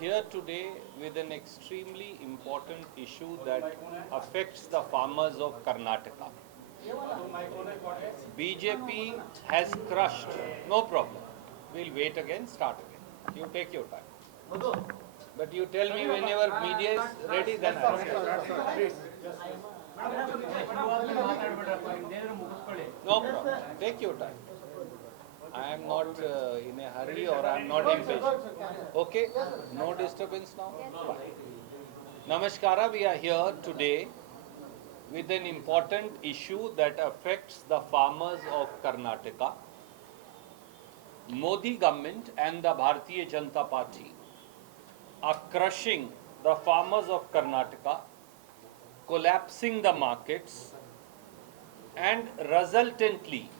here today with an extremely important issue that affects the farmers of Karnataka. BJP has crushed, no problem. We'll wait again, start again. You take your time. But you tell me whenever media is ready, then I'll say. No problem. Take your time. I am not in a hurry or I am not impatient. Okay? No disturbance now? Fine. Namaskara, we are here today with an important issue that affects the farmers of Karnataka. Modi government and the Bharatiya Janata Party are crushing the farmers of Karnataka, collapsing the markets, and resultantly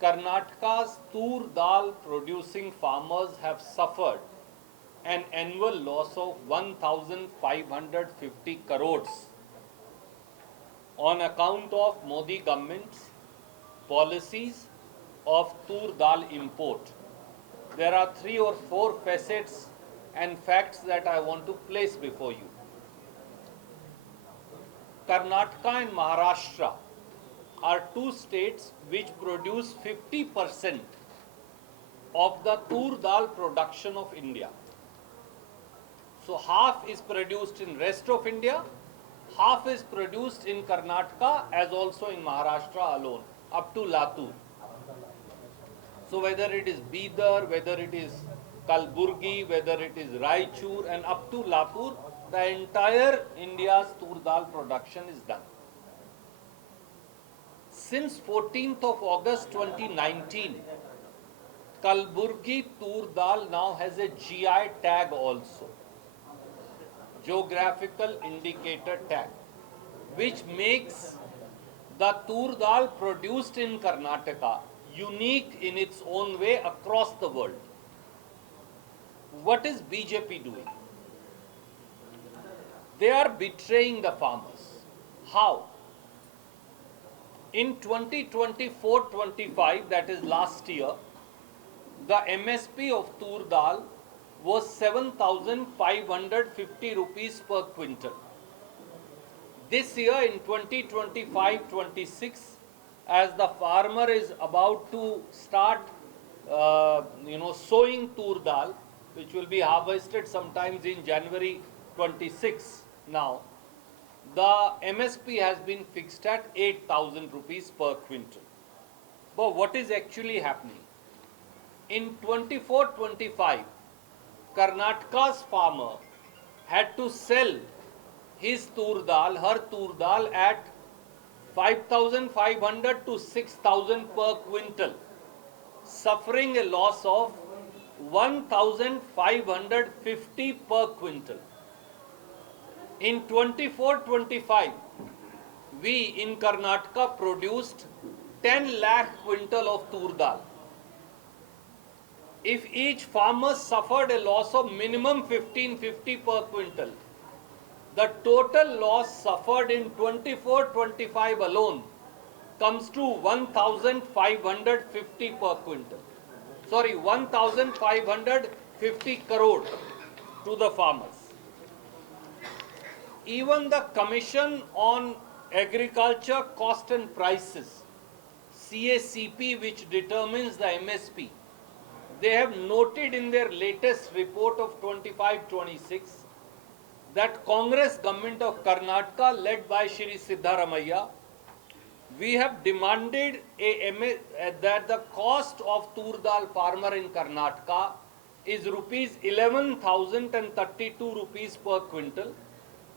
Karnataka's tur dal producing farmers have suffered an annual loss of 1,550 crores on account of Modi government's policies of tur dal import. There are 3 or 4 facets and facts that I want to place before you. Karnataka and Maharashtra are 2 states which produce 50% of the tur dal production of India. So half is produced in rest of India, half is produced in Karnataka as also in Maharashtra alone, up to Latur. So whether it is Bidar, whether it is Kalburgi, whether it is Raichur and up to Latur, the entire India's tur dal production is done. Since 14th of August 2019, Kalburgi tur dal now has a GI tag also, Geographical Indicator tag, which makes the tur dal produced in Karnataka unique in its own way across the world. What is BJP doing? They are betraying the farmers. How? In 2024-25, that is last year, the MSP of tur dal was 7,550 rupees per quintal. This year in 2025-26, as the farmer is about to start sowing tur dal, which will be harvested sometimes in January 26 now, the MSP has been fixed at 8,000 rupees per quintal. But what is actually happening? In 24-25, Karnataka's farmer had to sell his tur dal, her tur dal at 5,500 to 6,000 per quintal, suffering a loss of 1,550 per quintal. In 24-25, we in Karnataka produced 10 lakh quintal of tur dal. If each farmer suffered a loss of minimum 1,550 per quintal, the total loss suffered in 24-25 alone comes to 1,550 per quintal. 1,550 crore to the farmers. Even the Commission on Agriculture Cost and Prices, CACP, which determines the MSP, they have noted in their latest report of 25-26 that Congress government of Karnataka, led by Shri Siddaramaiah, we have demanded that the cost of tur dal farmer in Karnataka is rupees 11,032 rupees per quintal,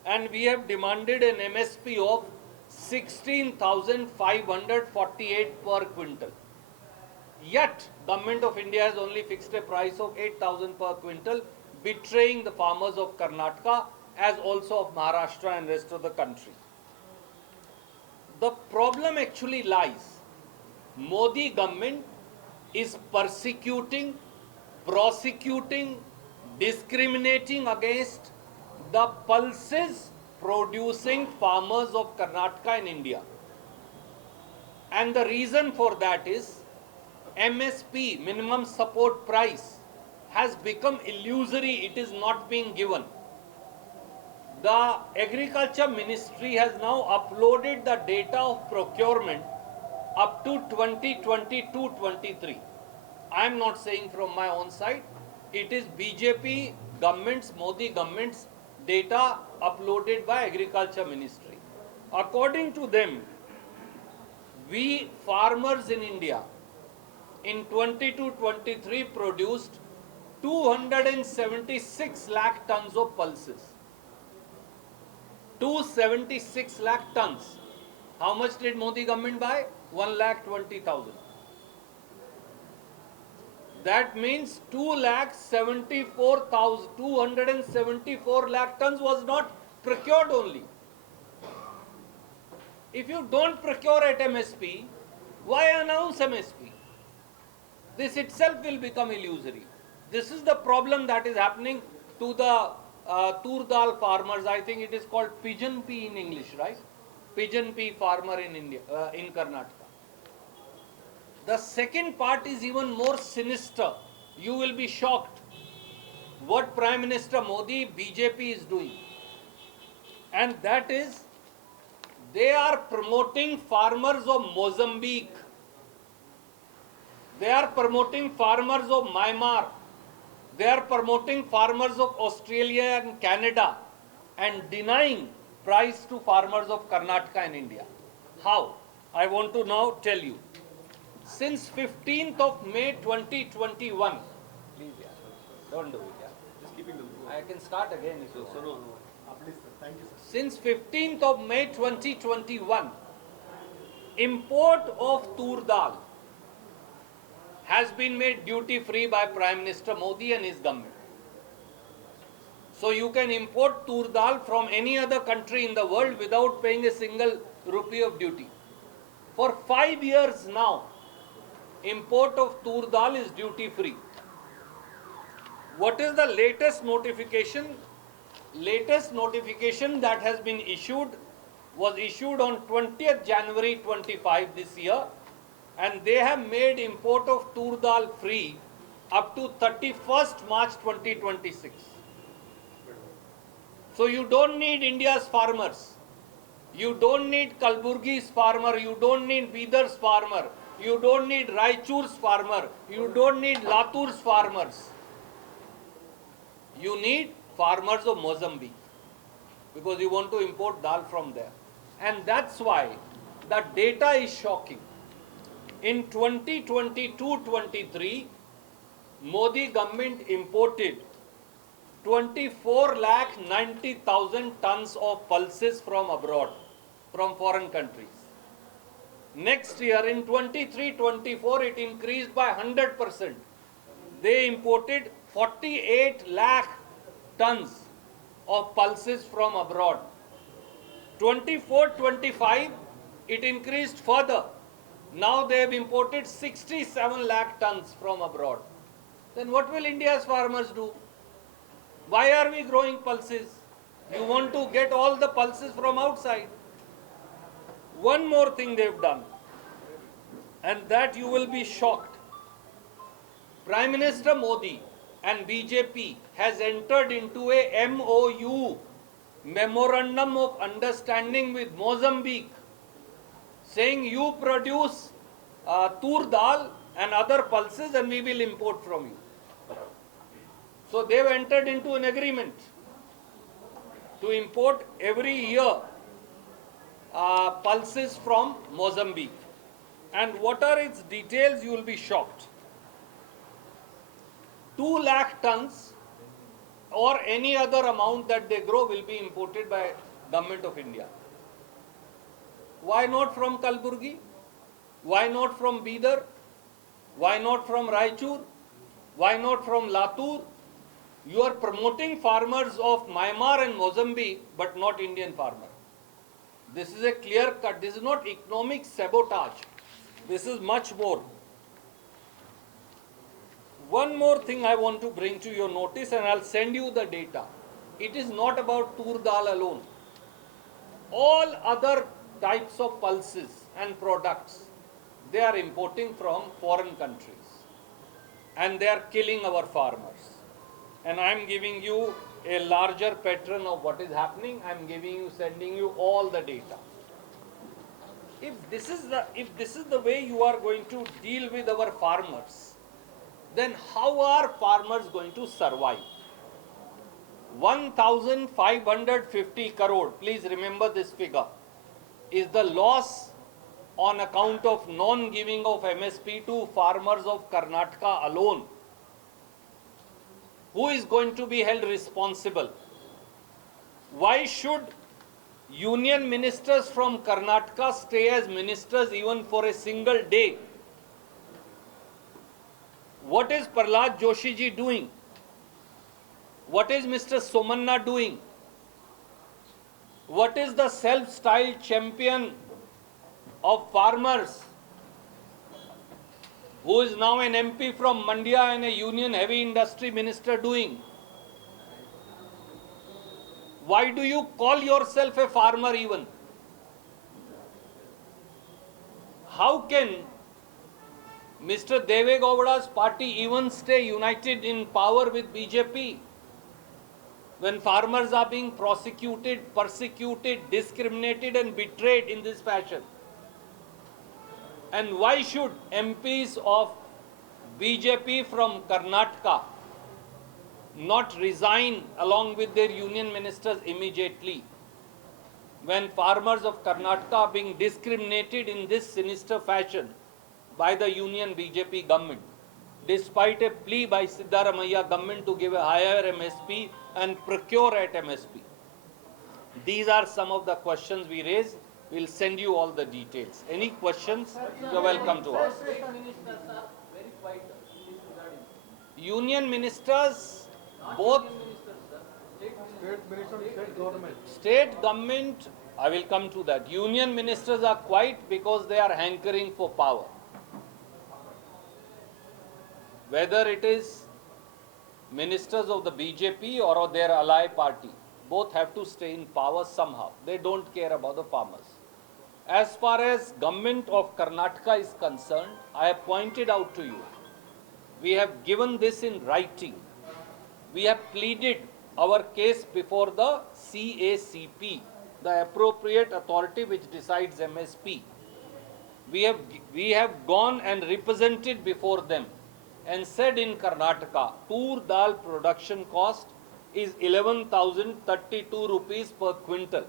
and we have demanded an MSP of 16,548 per quintal. Yet, Government of India has only fixed a price of 8,000 per quintal, betraying the farmers of Karnataka as also of Maharashtra and rest of the country. The problem actually lies. Modi government is persecuting, prosecuting, discriminating against the pulses producing farmers of Karnataka in India. And the reason for that is MSP, minimum support price, has become illusory. It is not being given. The Agriculture Ministry has now uploaded the data of procurement up to 2022-23. I am not saying from my own side. It is BJP government's, Modi government's data uploaded by Agriculture Ministry. According to them, we farmers in India in 22-23 produced 276 lakh tons of pulses. 276 lakh tons. How much did Modi government buy? 1,20,000. That means 274 lakh tons was not procured only. If you don't procure at MSP, why announce MSP? This itself will become illusory. This is the problem that is happening to the tur dal farmers. I think it is called pigeon pea in English, right? Pigeon pea farmer in India, in Karnataka. The second part is even more sinister. You will be shocked what Prime Minister Modi, BJP is doing. And that is, they are promoting farmers of Mozambique. They are promoting farmers of Myanmar. They are promoting farmers of Australia and Canada and denying price to farmers of Karnataka and India. How? I want to now tell you. Since 15th of May 2021, please, yeah, don't do it. Yeah. Just keeping the I can start again if you want. no. Please, sir. Thank you, sir. Since 15th of May 2021, import of tur dal has been made duty free by Prime Minister Modi and his government. So you can import tur dal from any other country in the world without paying a single rupee of duty. For 5 years now, import of tur dal is duty free. What is the latest notification? Latest notification that has been issued was issued on 20th January 25 this year, and they have made import of tur dal free up to 31st March 2026. So you don't need India's farmers. You don't need Kalburgi's farmer. You don't need Bidar's farmer. You don't need Raichur's farmer. You don't need Latur's farmers. You need farmers of Mozambique because you want to import dal from there. And that's why the data is shocking. In 2022-23, Modi government imported 24,90,000 tons of pulses from abroad, from foreign countries. Next year in 23-24, it increased by 100%. They imported 48 lakh tons of pulses from abroad. 24-25, it increased further. Now they have imported 67 lakh tons from abroad. Then what will India's farmers do? Why are we growing pulses? You want to get all the pulses from outside. One more thing they've done, and that you will be shocked. Prime Minister Modi and BJP has entered into a MOU, Memorandum of Understanding with Mozambique, saying you produce tur dal and other pulses and we will import from you. So they have entered into an agreement to import every year pulses from Mozambique. And what are its details? You will be shocked. 2 lakh tons or any other amount that they grow will be imported by Government of India. Why not from Kalburgi? Why not from Bidar? Why not from Raichur? Why not from Latur? You are promoting farmers of Myanmar and Mozambique, but not Indian farmer. This is a clear cut. This is not economic sabotage. This is much more. One more thing I want to bring to your notice, and I'll send you the data. It is not about tur dal alone. All other types of pulses and products, they are importing from foreign countries. and they are killing our farmers. And I am giving you a larger pattern of what is happening. I am sending you all the data. If this is the way you are going to deal with our farmers, then how are farmers going to survive? 1,550 crore, please remember this figure, is the loss on account of non-giving of MSP to farmers of Karnataka alone. Who is going to be held responsible? Why should union ministers from Karnataka stay as ministers even for a single day? What is Prahlad Joshi ji doing? What is Mr. Somanna doing? What is the self-styled champion of farmers, who is now an MP from Mandya and a union heavy industry minister, doing? Why do you call yourself a farmer even? How can Mr. Deve Gowda's party even stay united in power with BJP when farmers are being prosecuted, persecuted, discriminated and betrayed in this fashion? And why should MPs of BJP from Karnataka not resign along with their union ministers immediately when farmers of Karnataka are being discriminated in this sinister fashion by the union BJP government, despite a plea by Siddaramaiah government to give a higher MSP and procure at MSP? These are some of the questions we raise. We'll send you all the details. Any questions, you're welcome to ask. Union ministers, both state government, I will come to that. Union ministers are quiet because they are hankering for power. Whether it is ministers of the BJP or of their ally party, both have to stay in power somehow. They don't care about the farmers. As far as government of Karnataka is concerned, I have pointed out to you, we have given this in writing. We have pleaded our case before the CACP, the appropriate authority which decides MSP. We have gone and represented before them and said in Karnataka, tur dal production cost is 11,032 rupees per quintal.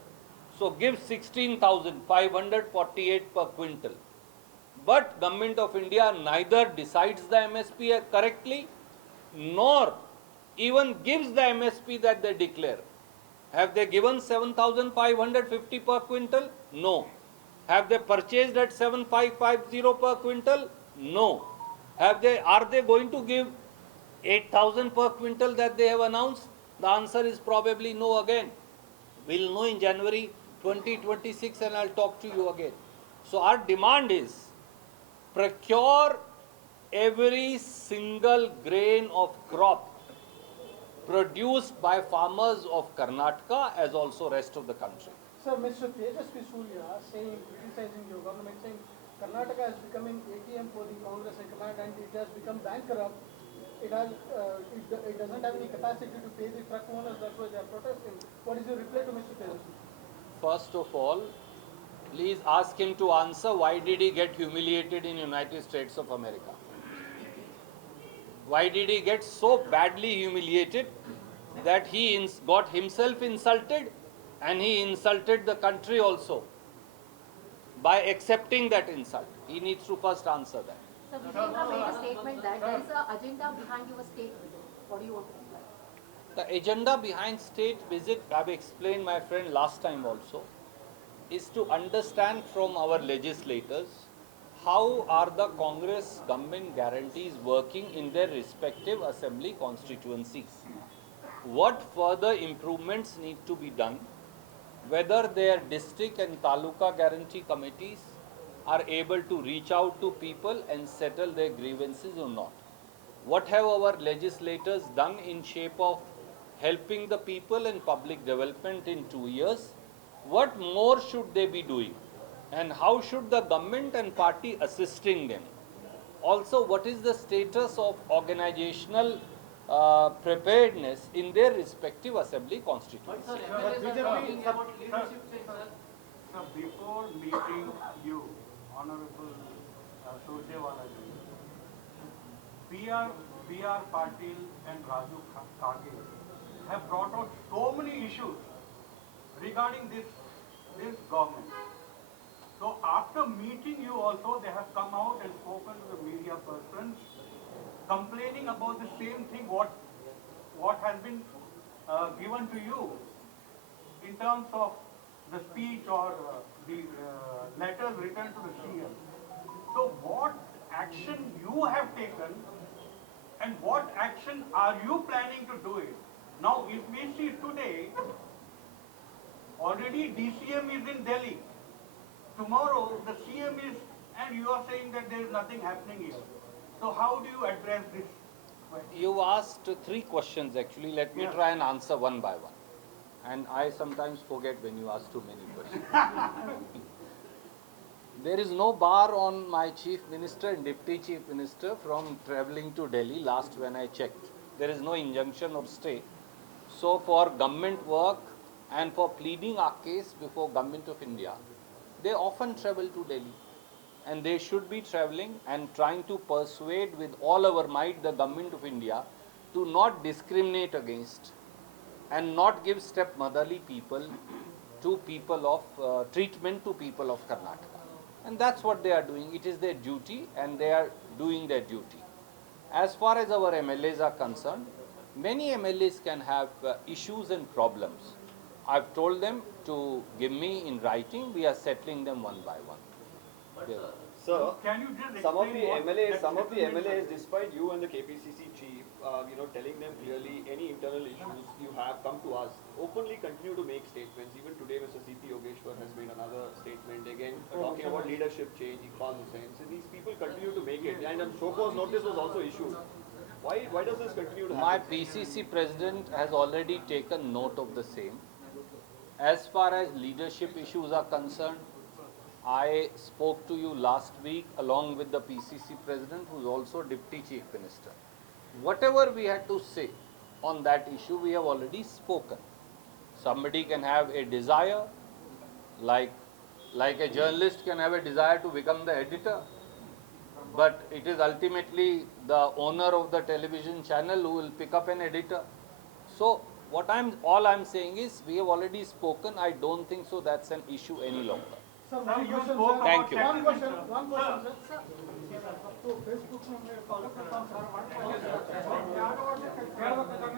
So give 16,548 per quintal. But Government of India neither decides the MSP correctly nor even gives the MSP that they declare. Have they given 7,550 per quintal? No. Have they purchased at 7,550 per quintal? No. Are they going to give 8,000 per quintal that they have announced? The answer is probably no again. We'll know in January 2026 and I'll talk to you again. So our demand is procure every single grain of crop produced by farmers of Karnataka as also rest of the country. Sir, Mr. Tejasvi Surya criticizing your government, saying Karnataka is becoming ATM for the Congress High Command and it has become bankrupt. It doesn't have any capacity to pay the truck owners, that's why they are protesting. What is your reply to Mr. Tejasvi? First of all, please ask him to answer why did he get humiliated in United States of America? Why did he get so badly humiliated that he got himself insulted and he insulted the country also by accepting that insult? He needs to first answer that. Sir, Vijayendra made a statement that there is an agenda behind your state visit. What do you want to reply? The agenda behind state visit, I have explained, my friend, last time also, is to understand from our legislators how are the Congress government guarantees working in their respective assembly constituencies. What further improvements need to be done, whether their district and taluka guarantee committees are able to reach out to people and settle their grievances or not. What have our legislators done in shape of helping the people and public development in 2 years? What more should they be doing? And how should the government and party assisting them? also what is the status of organizational preparedness in their respective assembly constituencies. Sir, before meeting you, Honorable Surjewala ji, B.R. Patil and Raju Kage have brought out so many issues regarding this government. So after meeting you also, they have come out and spoken to the media persons, complaining about the same thing what has been given to you in terms of the speech or the letters written to the CM. So what action you have taken and what action are you planning to do it? Now if we see today, already DCM is in Delhi. Tomorrow the CM is, and you are saying that there is nothing happening here. So how do you address this question? You asked three questions actually. Let me try and answer one by one. And I sometimes forget when you ask too many questions. There is no bar on my Chief Minister and Deputy Chief Minister from travelling to Delhi last when I checked. There is no injunction or stay. So for government work and for pleading our case before Government of India, they often travel to Delhi. And they should be travelling and trying to persuade with all our might the Government of India to not discriminate against and not give stepmotherly people to people of treatment to people of Karnataka. And that's what they are doing. It is their duty and they are doing their duty. As far as our MLAs are concerned, many MLAs can have issues and problems. I've told them to give me in writing. We are settling them one by one. Yeah. Sir, Can you just some of the explain what MLAs, that some of the settlement MLAs, is? despite you and the KPCC chief, telling them clearly any internal issues you have come to us, openly continue to make statements. Even today, Mr. C.P. Yogeshwar has made another statement again talking about leadership change, Iqbal Hussain. So these people continue to make it, and a show cause notice was also issued. Why does this continue to My happen? PCC president has already taken note of the same. As far as leadership issues are concerned, I spoke to you last week along with the PCC president, who is also Deputy Chief Minister. Whatever we had to say on that issue, we have already spoken. Somebody can have a desire, like a journalist can have a desire to become the editor, but it is ultimately the owner of the television channel who will pick up an editor. So all I'm saying is we have already spoken. I don't think so that's an issue any longer. Sir, Sir, one you question, spoke sir. Thank you. One question, sir. Sir, तो Facebook में